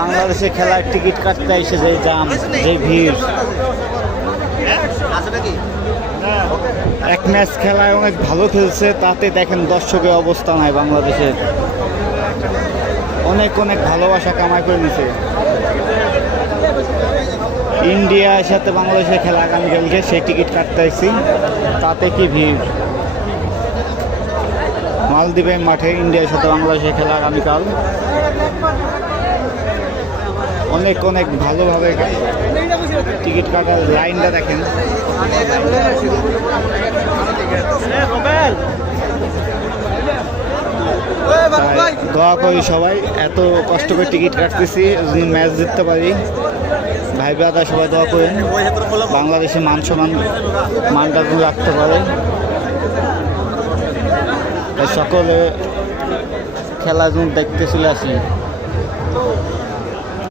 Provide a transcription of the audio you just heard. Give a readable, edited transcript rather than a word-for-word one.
বাংলাদেশে খেলার টিকিট কাটতে এসে যে জাম, যে ভিড়। এক ম্যাচ খেলায় অনেক ভালো খেলছে, তাতে দেখেন দর্শকের অবস্থা নাই। বাংলাদেশের অনেক অনেক ভালোবাসা কামাই করে নিছে। ইন্ডিয়ার সাথে বাংলাদেশের খেলা আগামীকালকে, সেই টিকিট কাটতে আসছি, তাতে কি ভিড়। মালদ্বীপের মাঠে ইন্ডিয়ার সাথে বাংলাদেশের খেলা আগামীকাল। অনেক অনেক ভালোভাবে টিকিট কাটার লাইনটা দেখেন। দোয়া করি সবাই, এত কষ্ট করে টিকিট কাটতেছি, ম্যাচ জিততে পারি। ভাই ব্রাদার সবাই দোয়া করেন, বাংলাদেশে মানটা রাখতে পারে। সকলে খেলা দেখতে চলে আসি।